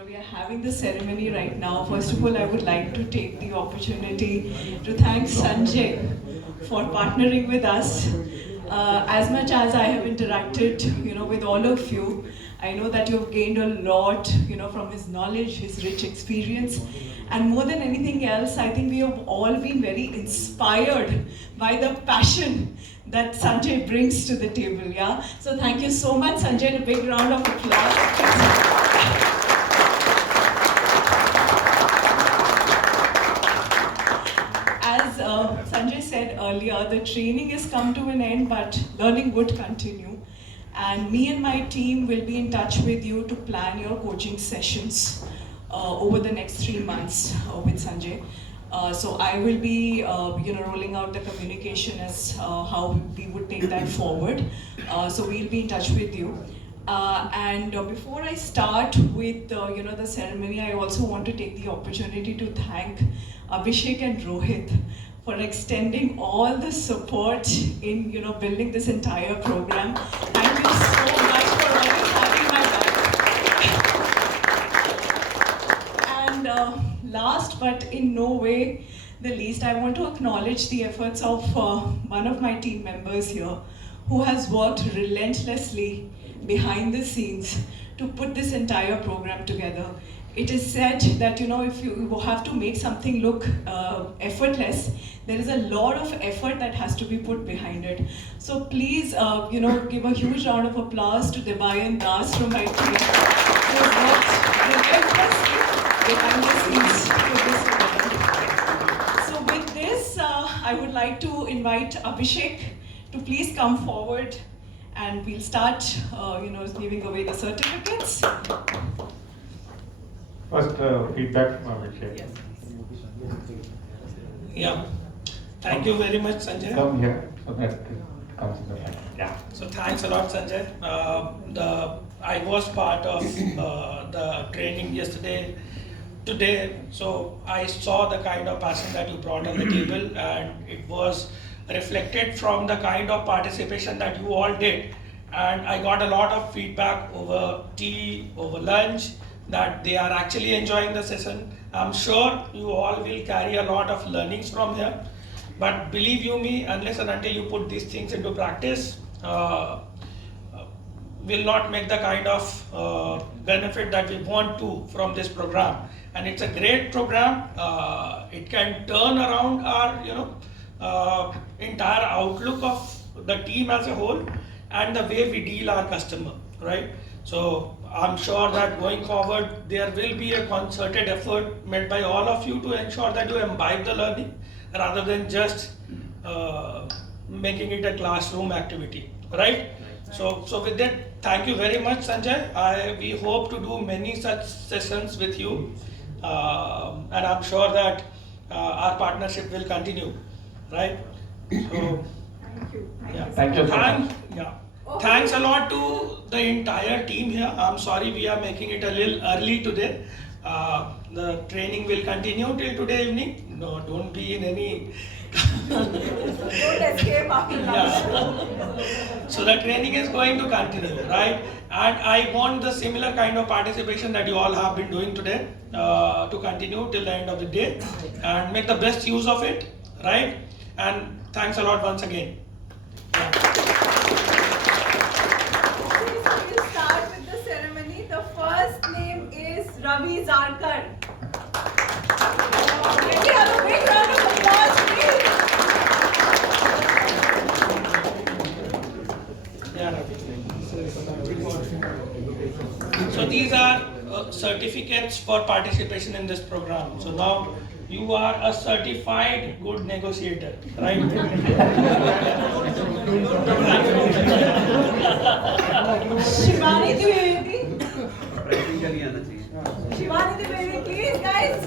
we are having the ceremony right now. First of all, I would like to take the opportunity to thank Sanjay for partnering with us. As much as I have interacted, with all of you, I know that you have gained a lot, from his knowledge, his rich experience, and more than anything else, I think we have all been very inspired by the passion that Sanjay brings to the table. Yeah. So thank you so much, Sanjay. And a big round of applause. As Sanjay said earlier, the training has come to an end, but learning would continue. And me and my team will be in touch with you to plan your coaching sessions over the next 3 months with Sanjay. So I will be, rolling out the communication as how we would take that forward. So we'll be in touch with you. And before I start with, the ceremony, I also want to take the opportunity to thank Abhishek and Rohit for extending all the support in, building this entire program. Thank you so much for always having my back. And last but in no way the least, I want to acknowledge the efforts of one of my team members here who has worked relentlessly behind the scenes to put this entire program together. It is said that if you have to make something look effortless, there is a lot of effort that has to be put behind it. So please, give a huge round of applause to Debai and Das from my team who have worked relentlessly behind the scenes to put this together. So with this, I would like to invite Abhishek to please come forward, and we'll start, giving away the certificates. First, feedback from Abhishek. Yes. Yeah. Thank you very much, Sanjay. Come here, so that comes in the back. Yeah. So thanks a lot, Sanjay. I was part of the training yesterday, today. So I saw the kind of passion that you brought on the table, and it was reflected from the kind of participation that you all did. And I got a lot of feedback over tea, over lunch, that they are actually enjoying the session. I'm sure you all will carry a lot of learnings from here. But believe you me, unless and until you put these things into practice, will not make the kind of benefit that we want to from this program. And it's a great program. It can turn around our, entire outlook of the team as a whole and the way we deal our customer, right? So I'm sure that going forward, there will be a concerted effort made by all of you to ensure that you imbibe the learning rather than just making it a classroom activity, right? So with that, thank you very much, Sanjay. We hope to do many such sessions with you, and I'm sure that our partnership will continue, right? So, Thank you. yeah. Thank you so much. Thanks a lot to the entire team here. I'm sorry we are making it a little early today. The training will continue till today evening. No, don't be in any... Don't escape after lunch. So the training is going to continue, right? And I want the similar kind of participation that you all have been doing today to continue till the end of the day and make the best use of it, right? And thanks a lot once again. Ravi Zarkar. Can we have a big round of applause, please? So these are certificates for participation in this program. So now you are a certified good negotiator, right? Shivani Dwivedi. Shivani Dwivedi, please guys.